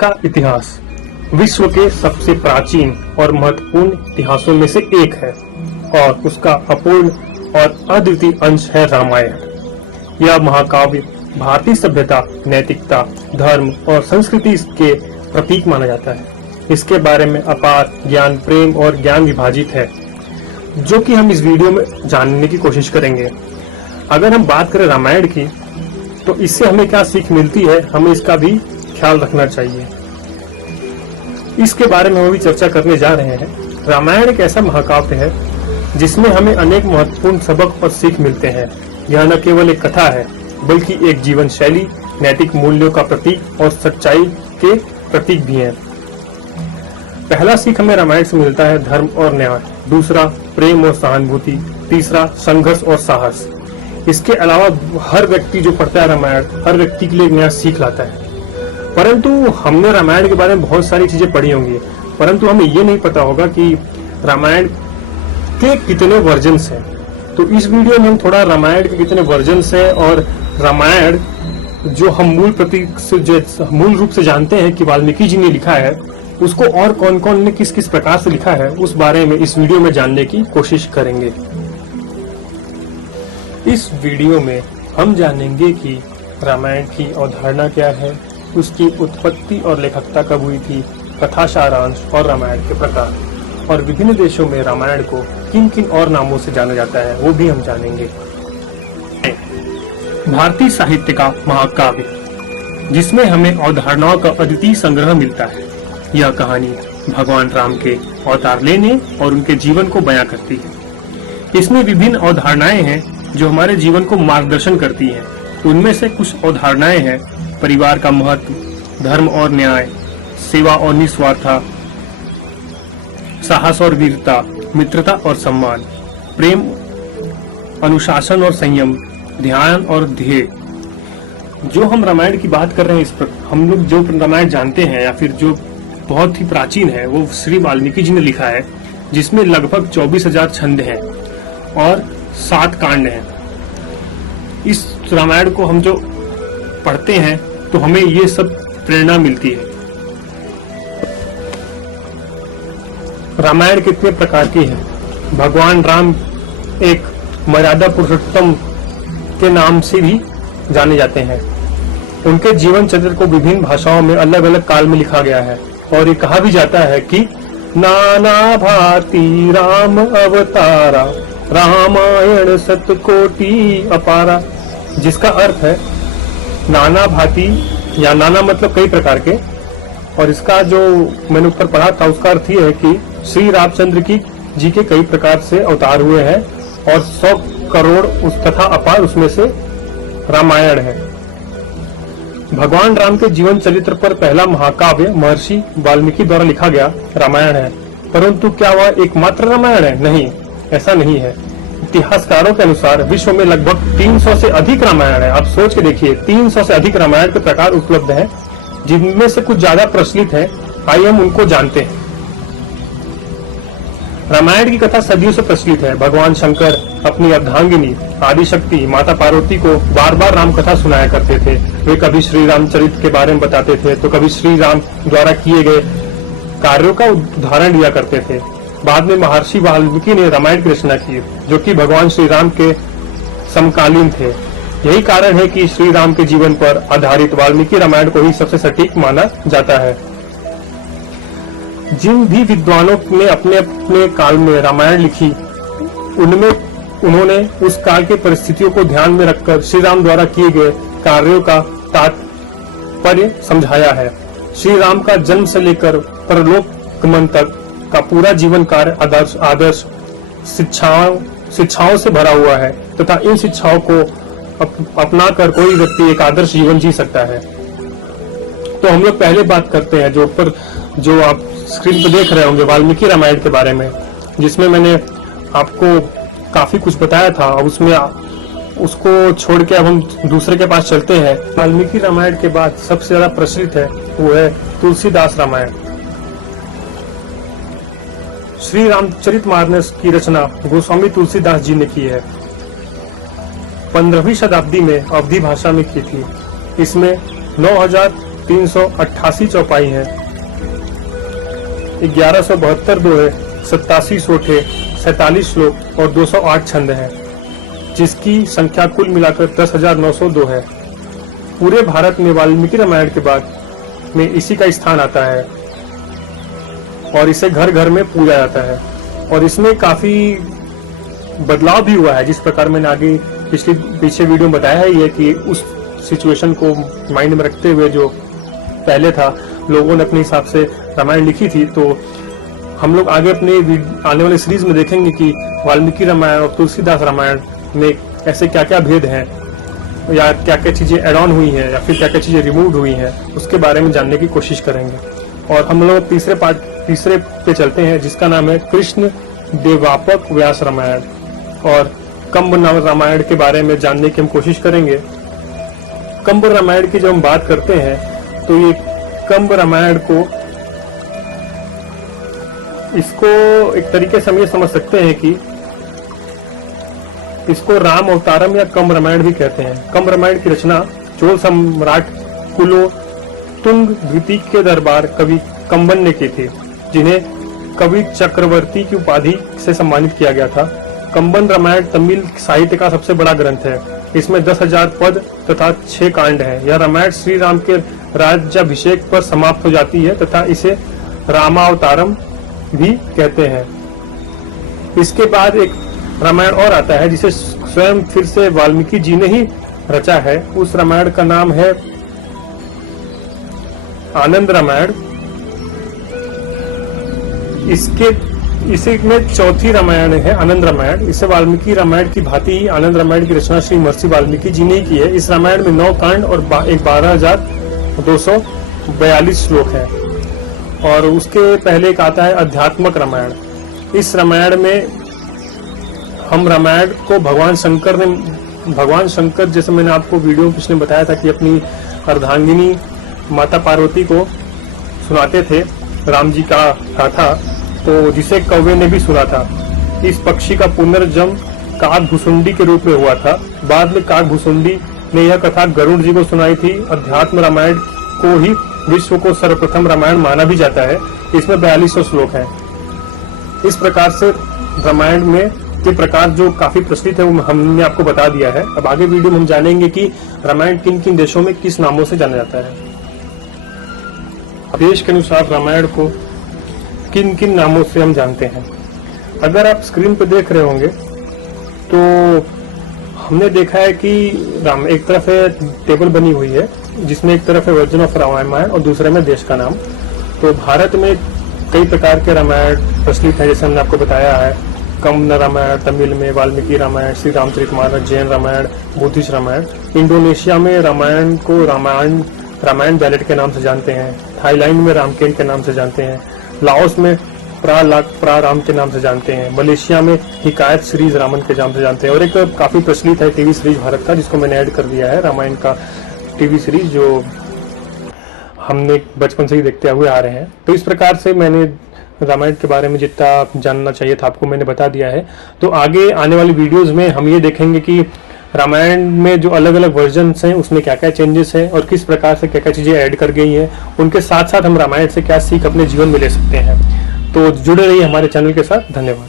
का इतिहास विश्व के सबसे प्राचीन और महत्वपूर्ण इतिहासों में से एक है और उसका अपूर्ण और अद्वितीय अंश है रामायण। यह महाकाव्य भारतीय सभ्यता, नैतिकता, धर्म और संस्कृति के प्रतीक माना जाता है। इसके बारे में अपार ज्ञान, प्रेम और ज्ञान विभाजित है, जो कि हम इस वीडियो में जानने की कोशिश करेंगे। अगर हम बात करें रामायण की, तो इससे हमें क्या सीख मिलती है, हमें इसका भी ख्याल रखना चाहिए। इसके बारे में हम भी चर्चा करने जा रहे हैं। रामायण एक ऐसा महाकाव्य है जिसमें हमें अनेक महत्वपूर्ण सबक और सीख मिलते हैं। यह न केवल एक कथा है, बल्कि एक जीवन शैली, नैतिक मूल्यों का प्रतीक और सच्चाई के प्रतीक भी है। पहला सीख हमें रामायण से मिलता है धर्म और न्याय, दूसरा प्रेम और सहानुभूति, तीसरा संघर्ष और साहस। इसके अलावा हर व्यक्ति जो पढ़ता है रामायण, हर व्यक्ति के लिए एक नया सीख लाता है। परंतु हमने रामायण के बारे में बहुत सारी चीजें पढ़ी होंगी, परंतु हमें ये नहीं पता होगा कि रामायण के कितने वर्जन्स हैं। तो इस वीडियो में हम थोड़ा रामायण के कितने वर्जन्स हैं और रामायण जो हम मूल रूप से जानते हैं कि वाल्मीकि जी ने लिखा है, उसको और कौन कौन ने किस किस प्रकार से लिखा है, उस बारे में इस वीडियो में जानने की कोशिश करेंगे। इस वीडियो में हम जानेंगे कि रामायण की अवधारणा क्या है, उसकी उत्पत्ति और लेखकता कब हुई थी, कथा सारांश और रामायण के प्रकार, और विभिन्न देशों में रामायण को किन किन और नामों से जाना जाता है वो भी हम जानेंगे। भारतीय साहित्य का महाकाव्य, जिसमें हमें अवधारणाओं का अद्वितीय संग्रह मिलता है। यह कहानी भगवान राम के अवतार लेने और उनके जीवन को बयां करती है। इसमें विभिन्न अवधारणाएं हैं जो हमारे जीवन को मार्गदर्शन करती हैं। उनमें से कुछ अवधारणाएं हैं परिवार का महत्व, धर्म और न्याय, सेवा और निस्वार्था, साहस और वीरता, मित्रता और सम्मान, प्रेम, अनुशासन और संयम, ध्यान और ध्येय। जो हम रामायण की बात कर रहे हैं, इस पर हम लोग जो रामायण जानते हैं या फिर जो बहुत ही प्राचीन है, वो श्री वाल्मीकि जी ने लिखा है, जिसमें लगभग 24,000 छंद हैं और 7 कांड हैं। इस रामायण को हम जो पढ़ते हैं तो हमें ये सब प्रेरणा मिलती है। रामायण कितने प्रकार की है? भगवान राम एक मर्यादा पुरुषोत्तम के नाम से भी जाने जाते हैं। उनके जीवन चरित्र को विभिन्न भाषाओं में अलग अलग काल में लिखा गया है और ये कहा भी जाता है कि नाना भांति राम अवतारा, रामायण सतकोटि अपारा, जिसका अर्थ है नाना भांति, या नाना मतलब कई प्रकार के, और इसका जो मैंने ऊपर पढ़ा था उसका अर्थ ये है कि श्री रामचंद्र जी के कई प्रकार से अवतार हुए हैं और 100 करोड़ उस तथा अपार उसमें से रामायण है। भगवान राम के जीवन चरित्र पर पहला महाकाव्य महर्षि वाल्मीकि द्वारा लिखा गया रामायण है, परंतु क्या वह एकमात्र रामायण है? नहीं, ऐसा नहीं है। इतिहासकारों के अनुसार विश्व में लगभग 300 से अधिक रामायण है। आप सोच के देखिए, 300 से अधिक रामायण के प्रकार उपलब्ध हैं, जिनमें से कुछ ज्यादा प्रचलित है। आइए हम उनको जानते हैं। रामायण की कथा सदियों से प्रचलित है। भगवान शंकर अपनी अर्धांगिनी आदिशक्ति माता पार्वती को बार बार राम कथा सुनाया करते थे। वे कभी श्री रामचरित्र के बारे में बताते थे तो कभी श्री राम द्वारा किए गए कार्यों का उदाहरण दिया करते थे। बाद में महर्षि वाल्मीकि ने रामायण की रचना की, जो कि भगवान श्री राम के समकालीन थे। यही कारण है कि श्री राम के जीवन पर आधारित वाल्मीकि रामायण को ही सबसे सटीक माना जाता है। जिन भी विद्वानों ने अपने अपने काल में रामायण लिखी, उनमें उन्होंने उस काल के परिस्थितियों को ध्यान में रखकर श्री राम द्वारा किए गए कार्यों का तात्पर्य समझाया है। श्री राम का जन्म से लेकर परलोक गमन तक का पूरा जीवन कार्य आदर्श शिक्षाओं से भरा हुआ है तथा इन शिक्षाओं को अपनाकर कोई व्यक्ति एक आदर्श जीवन जी सकता है। तो हम लोग पहले बात करते हैं जो आप स्क्रीन पर देख रहे होंगे वाल्मीकि रामायण के बारे में, जिसमें मैंने आपको काफी कुछ बताया था। अब उसमें उसको छोड़ के अब हम दूसरे के पास चलते हैं। वाल्मीकि रामायण के बाद सबसे ज्यादा प्रचलित है वो है तुलसीदास रामायण। श्री रामचरितमानस की रचना गोस्वामी तुलसीदास जी ने की है। 15वीं शताब्दी में अवधी भाषा में की थी। इसमें 9000 388 चौपाई है, 1172 दोहे, 87 सोठे, 47 श्लोक और 208 छंद हैं, जिसकी संख्या कुल मिलाकर 10,902 है। पूरे भारत में वाल्मीकि रामायण के बाद में इसी का स्थान आता है और इसे घर घर में पूजा जाता है। और इसमें काफी बदलाव भी हुआ है, जिस प्रकार मैंने आगे पीछे वीडियो में बताया है, ये कि उस सिचुएशन को माइंड में रखते हुए जो पहले था लोगों ने अपने हिसाब से रामायण लिखी थी। तो हम लोग आगे अपने आने वाले सीरीज में देखेंगे कि वाल्मीकि रामायण और तुलसीदास रामायण में ऐसे क्या क्या भेद हैं, या क्या क्या चीजें एड ऑन हुई हैं, या फिर क्या क्या चीजें रिमूव हुई हैं, उसके बारे में जानने की कोशिश करेंगे। और हम लोग तीसरे पे चलते हैं, जिसका नाम है कृष्ण देवापक व्यास रामायण। और कंब रामायण के बारे में जानने की हम कोशिश करेंगे। कंब रामायण की जब हम बात करते हैं तो ये कंब रामायण को इसको एक तरीके से हम ये समझ सकते हैं कि इसको राम अवतारम या कंब रामायण भी कहते हैं। कंब रामायण की रचना चोल सम्राट कुलोतुंग द्वितीय के दरबार कवि कंबन ने की थी, जिन्हें कवि चक्रवर्ती की उपाधि से सम्मानित किया गया था। कंबन रामायण तमिल साहित्य का सबसे बड़ा ग्रंथ है। इसमें 10,000 पद तथा 6 कांड हैं। यह रामायण श्री राम के राज्याभिषेक पर समाप्त हो जाती है तथा इसे रामावतारम भी कहते हैं। इसके बाद एक रामायण और आता है जिसे स्वयं फिर से वाल्मीकि जी ने ही रचा है। उस रामायण का नाम है आनंद रामायण। इसी में चौथी रामायण है आनंद रामायण। इसे वाल्मीकि रामायण की भांति ही आनंद रामायण की रचना श्री महर्षि वाल्मीकि जी ने ही की है। इस रामायण में 9 कांड और 12,242 श्लोक है। और उसके पहले एक आता है अध्यात्मक रामायण। इस रामायण में हम रामायण को भगवान शंकर जैसे मैंने आपको वीडियो में पिछले बताया था कि अपनी अर्धांगिनी माता पार्वती को सुनाते थे राम जी का गाथा, तो जिसे कौवे ने भी सुना था। इस पक्षी का पुनर्जन्म काग भुसुंडी के रूप में हुआ था। बाद में काग भुसुंडी ने यह कथा गरुड़ जी को सुनाई थी। अध्यात्म रामायण को ही विश्व को सर्वप्रथम रामायण माना भी जाता है। इसमें 4200 श्लोक हैं। इस प्रकार से रामायण में के प्रकार जो काफी प्रचलित है वो हमने आपको बता दिया है। अब आगे वीडियो में हम जानेंगे कि रामायण किन किन देशों में किस नामों से जाना जाता है। देश के अनुसार रामायण को किन किन नामों से हम जानते हैं। अगर आप स्क्रीन पर देख रहे होंगे तो हमने देखा है कि एक तरफ है टेबल बनी हुई है जिसमें एक तरफ है वर्जन ऑफ रामायण और दूसरे में देश का नाम। तो भारत में कई प्रकार के रामायण प्रचलित है, जैसे हमने आपको बताया है कंब रामायण तमिल में, वाल्मीकि रामायण, श्री रामचरितमानस, जैन रामायण, बुद्धिस्ट रामायण। इंडोनेशिया में रामायण को रामायण बैलेट के नाम से जानते हैं। थाईलैंड में रामकेन के नाम से जानते हैं। लाओस में प्राराम के नाम से जानते हैं। मलेशिया में हिकायत सीरीज रामन के नाम से जानते हैं। और एक काफी प्रचलित है टीवी सीरीज भारत का, जिसको मैंने ऐड कर दिया है, रामायण का टीवी सीरीज, जो हमने बचपन से ही देखते हुए आ रहे हैं। तो इस प्रकार से मैंने रामायण के बारे में जितना जानना चाहिए था आपको मैंने बता दिया है। तो आगे आने वाली वीडियोस में हम ये देखेंगे कि रामायण में जो अलग अलग वर्जन्स हैं उसमें क्या क्या चेंजेस हैं और किस प्रकार से क्या क्या चीजें ऐड कर गई हैं। उनके साथ साथ हम रामायण से क्या सीख अपने जीवन में ले सकते हैं। तो जुड़े रहिए हमारे चैनल के साथ। धन्यवाद।